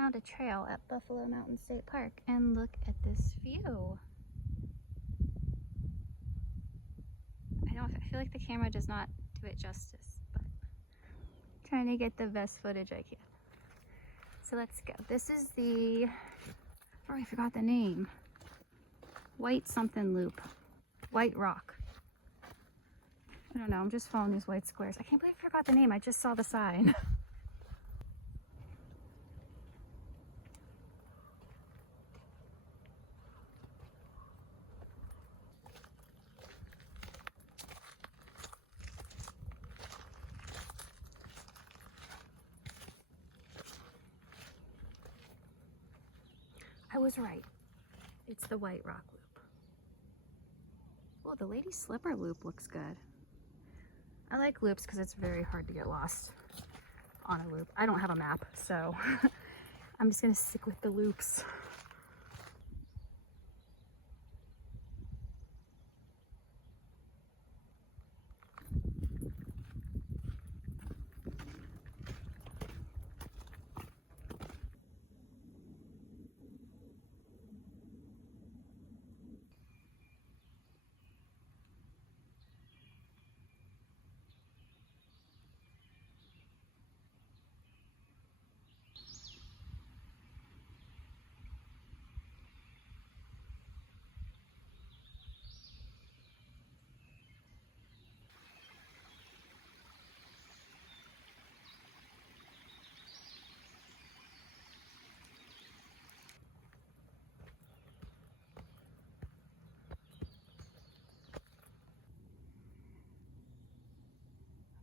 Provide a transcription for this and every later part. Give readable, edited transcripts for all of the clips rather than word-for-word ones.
found a trail at Buffalo Mountain State Park, and look at this view. I feel like the camera does not do it justice, but I'm trying to get the best footage I can. So let's go. This is the, oh, I forgot the name. White something loop. White rock. I don't know, I'm just following these white squares. I can't believe I forgot the name, I just saw the sign. I was right. It's the White Rock Loop. Oh, the Lady Slipper Loop looks good. I like loops because it's very hard to get lost on a loop. I don't have a map, so I'm just gonna stick with the loops.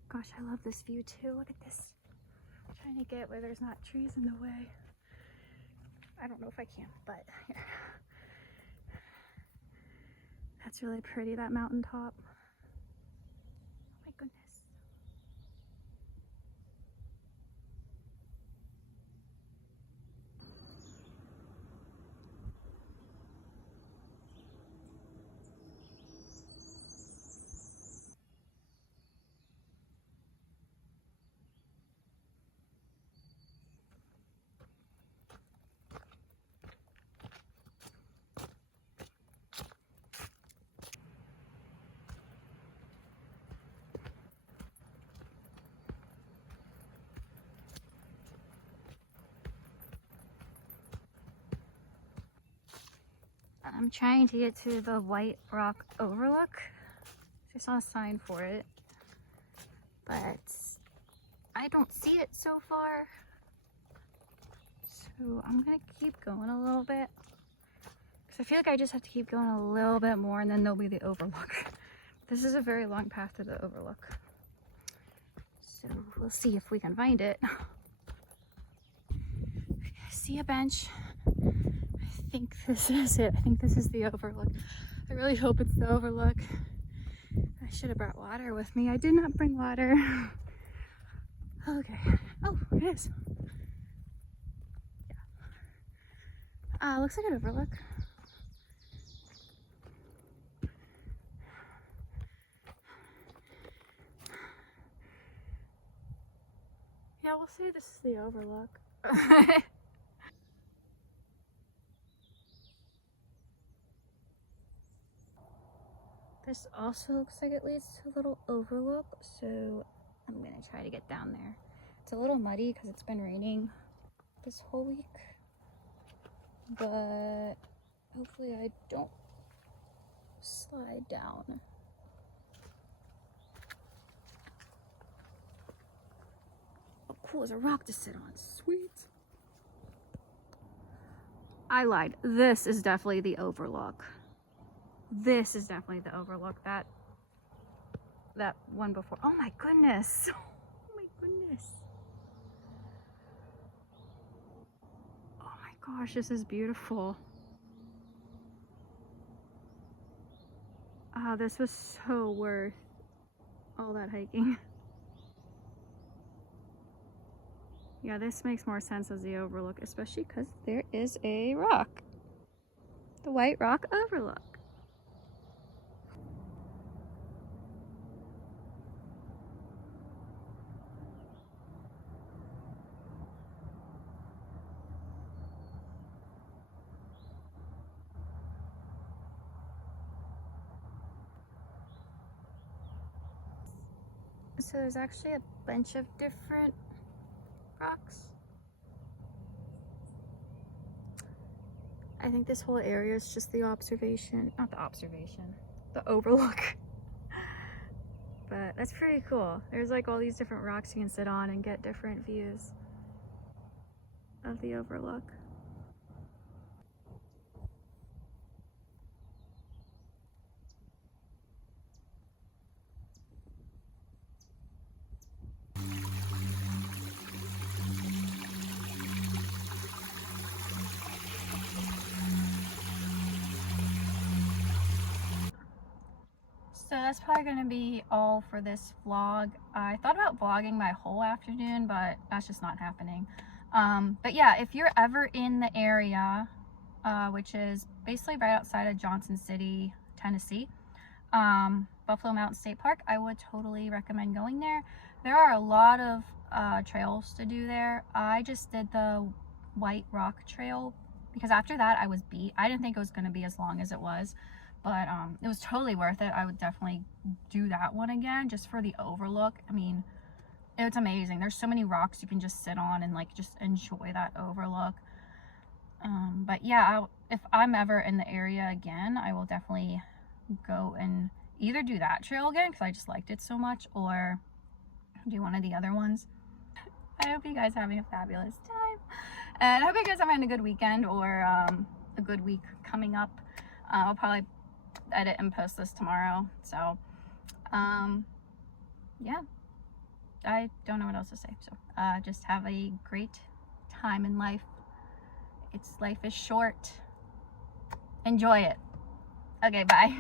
Gosh, I love this view too. Look at this. I'm trying to get where there's not trees in the way. I don't know if I can, but here. That's really pretty, that mountaintop. Oh my goodness. I'm trying to get to the White Rock Overlook. I saw a sign for it, but I don't see it so far. So I'm gonna keep going a little bit, because I feel like I just have to keep going a little bit more and then there'll be the Overlook. This is a very long path to the Overlook. So we'll see if we can find it. I see a bench. I think this is it. I think this is the Overlook. I really hope it's the Overlook. I should have brought water with me. I did not bring water. Okay. Oh, it is. Yeah. Looks like an Overlook. Yeah, we'll say this is the Overlook. This also looks like it leads to a little overlook, so I'm gonna try to get down there. It's a little muddy because it's been raining this whole week, but hopefully I don't slide down. Oh cool, there's a rock to sit on, sweet. I lied, this is definitely the Overlook. This is definitely the Overlook. That one before. Oh my goodness. Oh my goodness. Oh my gosh, this is beautiful. This was so worth all that hiking. Yeah, this makes more sense as the Overlook, especially because there is a rock. The White Rock Overlook. So there's actually a bunch of different rocks. I think this whole area is just the observation, not the observation, the overlook. But that's pretty cool. There's like all these different rocks you can sit on and get different views of the overlook. So that's probably going to be all for this vlog. I thought about vlogging my whole afternoon, but that's just not happening. But yeah, if you're ever in the area, which is basically right outside of Johnson City, Tennessee, Buffalo Mountain State Park, I would totally recommend going there. There are a lot of trails to do there. I just did the White Rock Trail because after that I was beat. I didn't think it was going to be as long as it was. But it was totally worth it. I would definitely do that one again just for the overlook. I mean, it's amazing. There's so many rocks you can just sit on and like just enjoy that overlook. But yeah, if I'm ever in the area again, I will definitely go and either do that trail again because I just liked it so much, or do one of the other ones. I hope you guys are having a fabulous time. And I hope you guys are having a good weekend or a good week coming up. I'll probably edit and post this tomorrow, so yeah, I don't know what else to say. So just have a great time in life. Life is short. Enjoy it. Okay, bye.